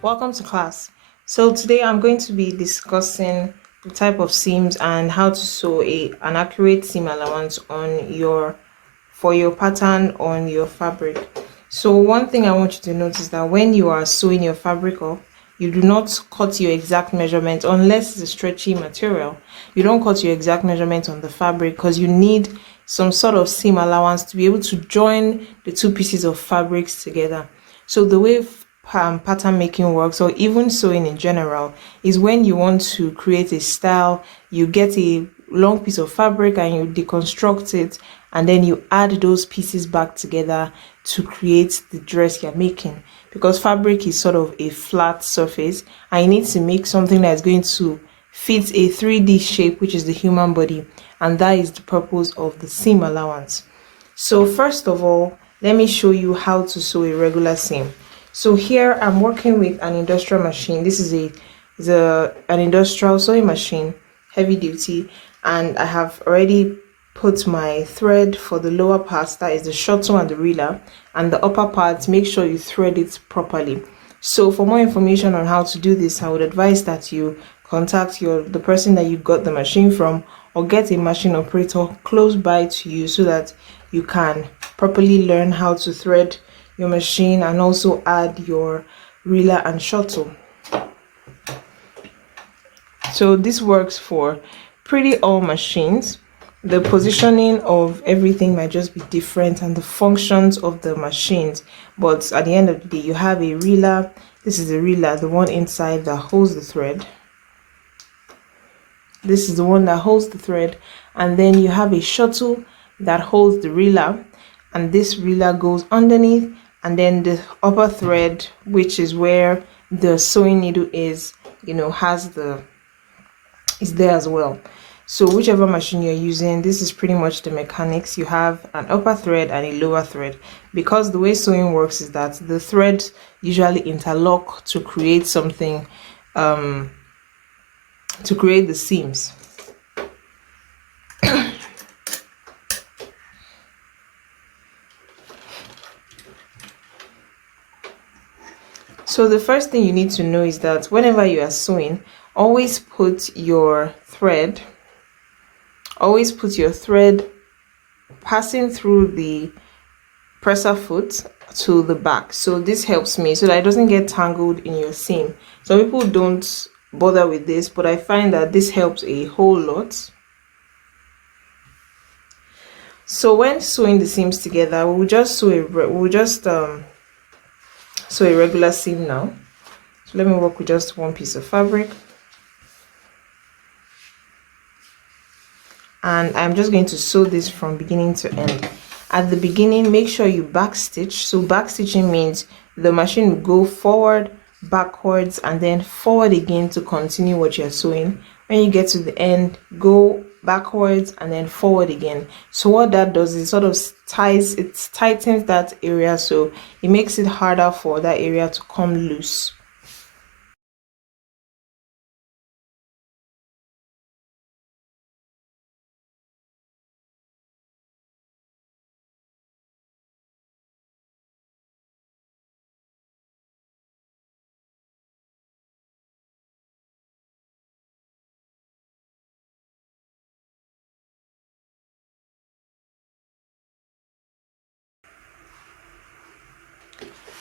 Welcome to class. So today I'm going to be discussing the type of seams and how to sew an accurate seam allowance on your pattern on your fabric. So one thing I want you to notice that when you are sewing your fabric up, you do not cut your exact measurement unless it's a stretchy material. You don't cut your exact measurement on the fabric because you need some sort of seam allowance to be able to join the two pieces of fabrics together. So the way pattern making works, or even sewing in general, is when you want to create a style, you get a long piece of fabric and you deconstruct it, and then you add those pieces back together to create the dress you're making. Because fabric is sort of a flat surface, and you need to make something that is going to fit a 3D shape, which is the human body, and that is the purpose of the seam allowance. So first of all, let me show you how to sew a regular seam. So here I'm working with an industrial machine. This is an industrial sewing machine, heavy duty, and I have already put my thread for the lower parts, that is the shuttle and the reeler, and the upper parts, make sure you thread it properly. So for more information on how to do this, I would advise that you contact the person that you got the machine from, or get a machine operator close by to you so that you can properly learn how to thread your machine and also add your reeler and shuttle. So this works for pretty all machines. The positioning of everything might just be different and the functions of the machines, but at the end of the day you have a reeler. This is the reeler, the one inside that holds the thread. This is the one that holds the thread, and then you have a shuttle that holds the reeler, and this reeler goes underneath, and then the upper thread, which is where the sewing needle is, is there as well. So whichever machine you're using, this is pretty much the mechanics. You have an upper thread and a lower thread, because the way sewing works is that the threads usually interlock to create something, to create the seams. So the first thing you need to know is that whenever you are sewing, always put your thread passing through the presser foot to the back. So this helps me so that it doesn't get tangled in your seam. Some people don't bother with this, but I find that this helps a whole lot. So when sewing the seams together, we'll just sew a regular seam now. So let me work with just one piece of fabric, and I'm just going to sew this from beginning to end. At the beginning, make sure you backstitch. So backstitching means the machine will go forward, backwards, and then forward again to continue what you're sewing. When you get to the end, go backwards and then forward again. So what that does is sort of tightens that area, so it makes it harder for that area to come loose.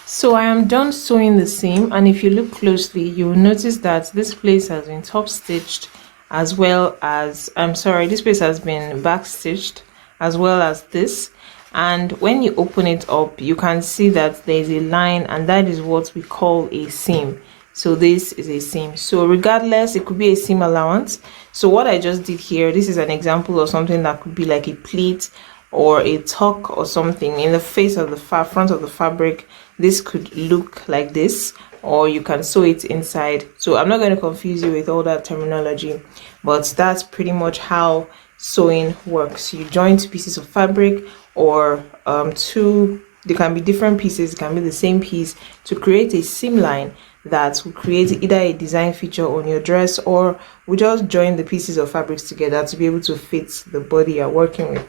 So I am done sewing the seam, and if you look closely, you will notice that this place has been top stitched, as well as, this place has been back stitched, as well as this. And when you open it up, you can see that there is a line, and that is what we call a seam. So this is a seam. So regardless, it could be a seam allowance. So what I just did here, this is an example of something that could be like a pleat or a tuck or something in the face of the front of the fabric. This could look like this, or you can sew it inside. So I'm not going to confuse you with all that terminology, but that's pretty much how sewing works. You join two pieces of fabric, or they can be different pieces, it can be the same piece, to create a seam line that will create either a design feature on your dress, or we just join the pieces of fabrics together to be able to fit the body you're working with.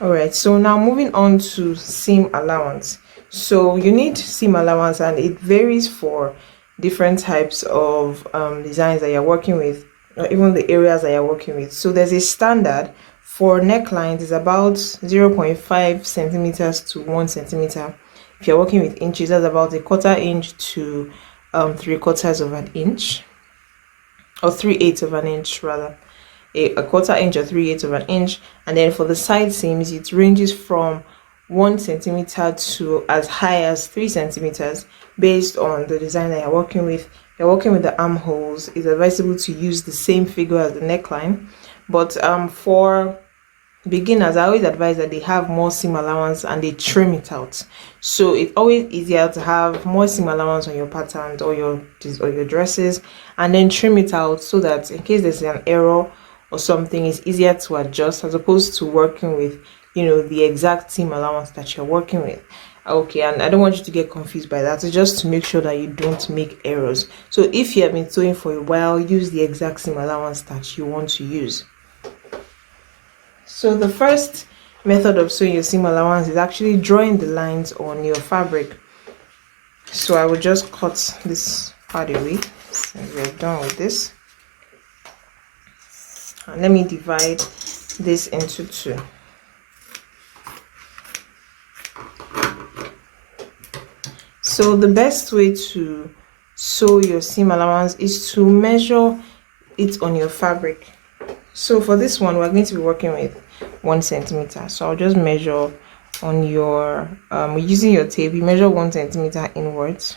All right, so now moving on to seam allowance. So you need seam allowance, and it varies for different types of designs that you're working with, or even the areas that you're working with. So there's a standard for necklines is about 0.5 centimeters to 1 centimeter. If you're working with inches, that's about a quarter inch to 3/4 of an inch, or 3/8 of an inch rather, a quarter inch or 3/8 of an inch. And then for the side seams, it ranges from 1 centimeter to as high as 3 centimeters based on the design that you're working with. If you're working with the armholes, it's advisable to use the same figure as the neckline. But for beginners, I always advise that they have more seam allowance and they trim it out. So it's always easier to have more seam allowance on your patterns or your dresses, and then trim it out so that in case there's an error or something, it's easier to adjust as opposed to working with the exact seam allowance that you're working with. Okay, and I don't want you to get confused by that. So just to make sure that you don't make errors. So if you have been sewing for a while, use the exact seam allowance that you want to use. So the first method of sewing your seam allowance is actually drawing the lines on your fabric. So I will just cut this part away since we're done with this. And let me divide this into two. So the best way to sew your seam allowance is to measure it on your fabric. So for this one, we're going to be working with 1 centimeter. So I'll just measure on your using your tape. You measure 1 centimeter inwards,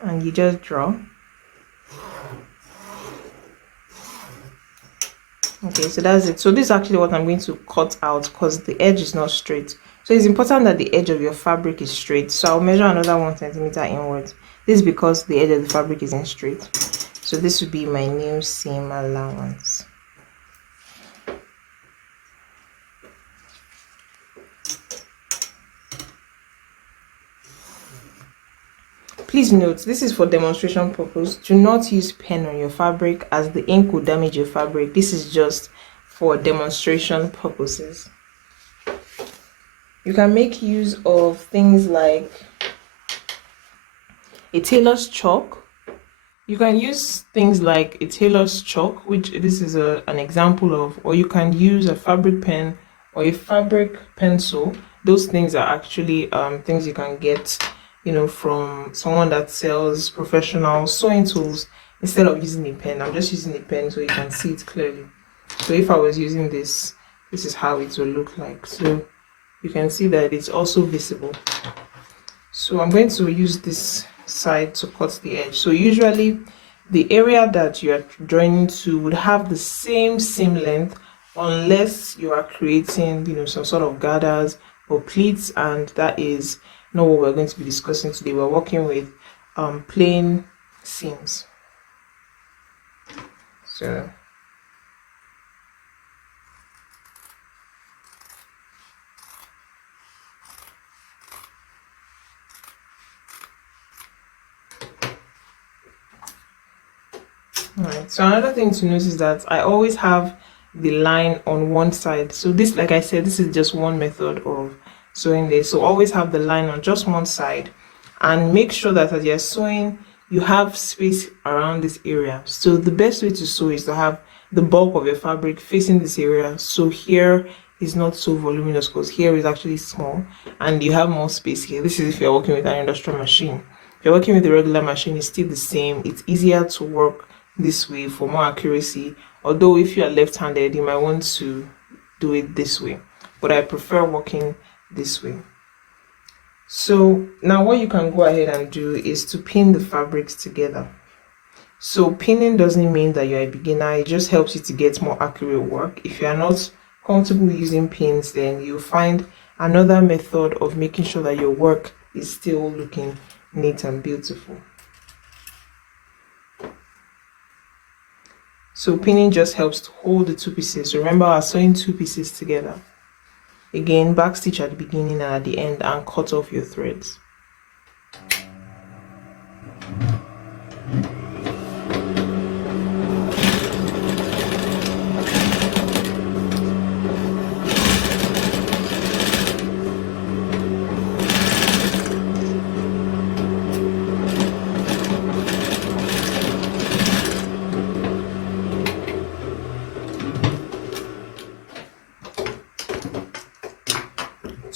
and you just draw. Okay, so that's it. So this is actually what I'm going to cut out because the edge is not straight. So it's important that the edge of your fabric is straight. So I'll measure another 1 centimeter inwards. This is because the edge of the fabric isn't straight. So this would be my new seam allowance. Please note, this is for demonstration purpose. Do not use pen on your fabric as the ink will damage your fabric. This is just for demonstration purposes. You can make use of things like a tailor's chalk. You can use things like a tailor's chalk, which this is an example of, or you can use a fabric pen or a fabric pencil. Those things are actually things you can get from someone that sells professional sewing tools instead of using a pen. I'm just using a pen so you can see it clearly. So if I was using this is how it will look like. So you can see that it's also visible. So I'm going to use this side to cut the edge. So usually the area that you are joining to would have the same seam length unless you are creating some sort of gathers or pleats, and that is not what we're going to be discussing today. We're working with plain seams. So alright, so another thing to notice is that I always have the line on one side. So this, like I said, this is just one method of sewing this. So always have the line on just one side, and make sure that as you're sewing, you have space around this area. So the best way to sew is to have the bulk of your fabric facing this area. So here is not so voluminous because here is actually small and you have more space here. This is if you're working with an industrial machine. If you're working with a regular machine, it's still the same. It's easier to work this way for more accuracy. Although if you are left-handed, you might want to do it this way, but I prefer working this way. So now what you can go ahead and do is to pin the fabrics together. So pinning doesn't mean that you're a beginner, it just helps you to get more accurate work. If you are not comfortable using pins, then you'll find another method of making sure that your work is still looking neat and beautiful. So pinning just helps to hold the two pieces. Remember, we're sewing two pieces together. Again, back stitch at the beginning and at the end and cut off your threads.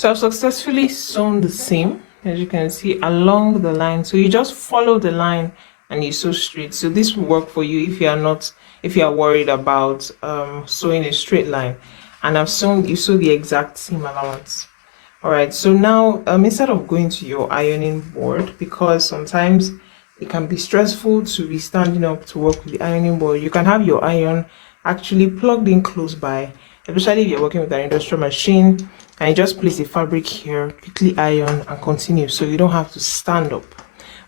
So I've successfully sewn the seam, as you can see, along the line. So you just follow the line and you sew straight. So this will work for you if you are worried about sewing a straight line. And you sew the exact seam allowance. All right, so now instead of going to your ironing board, because sometimes it can be stressful to be standing up to work with the ironing board, you can have your iron actually plugged in close by, especially if you're working with an industrial machine, and you just place the fabric here, quickly iron and continue, so you don't have to stand up.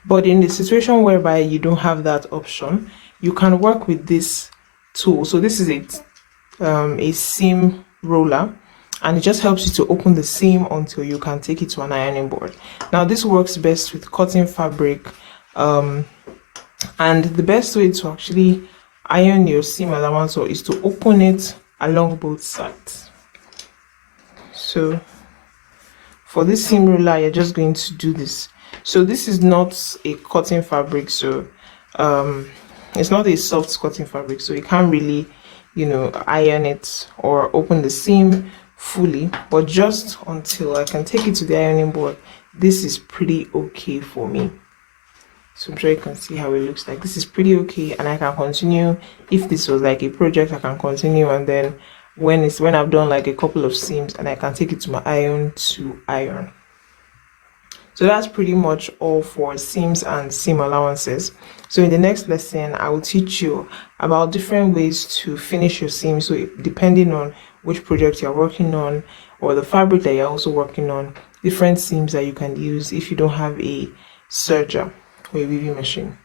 But in the situation whereby you don't have that option, you can work with this tool. So this is a seam roller, and it just helps you to open the seam until you can take it to an ironing board. Now this works best with cotton fabric, and the best way to actually iron your seam allowance is to open it along both sides. So for this seam roller, you're just going to do this. So this is not a cotton fabric, so it's not a soft cotton fabric, so you can't really, iron it or open the seam fully, but just until I can take it to the ironing board, this is pretty okay for me. So I'm sure you can see how it looks like. This is pretty okay, and I can continue. If this was like a project, I can continue, and then when I've done like a couple of seams, and I can take it to my iron to iron. So that's pretty much all for seams and seam allowances. So in the next lesson, I will teach you about different ways to finish your seam. So depending on which project you're working on or the fabric that you're also working on, different seams that you can use if you don't have a serger or a weaving machine.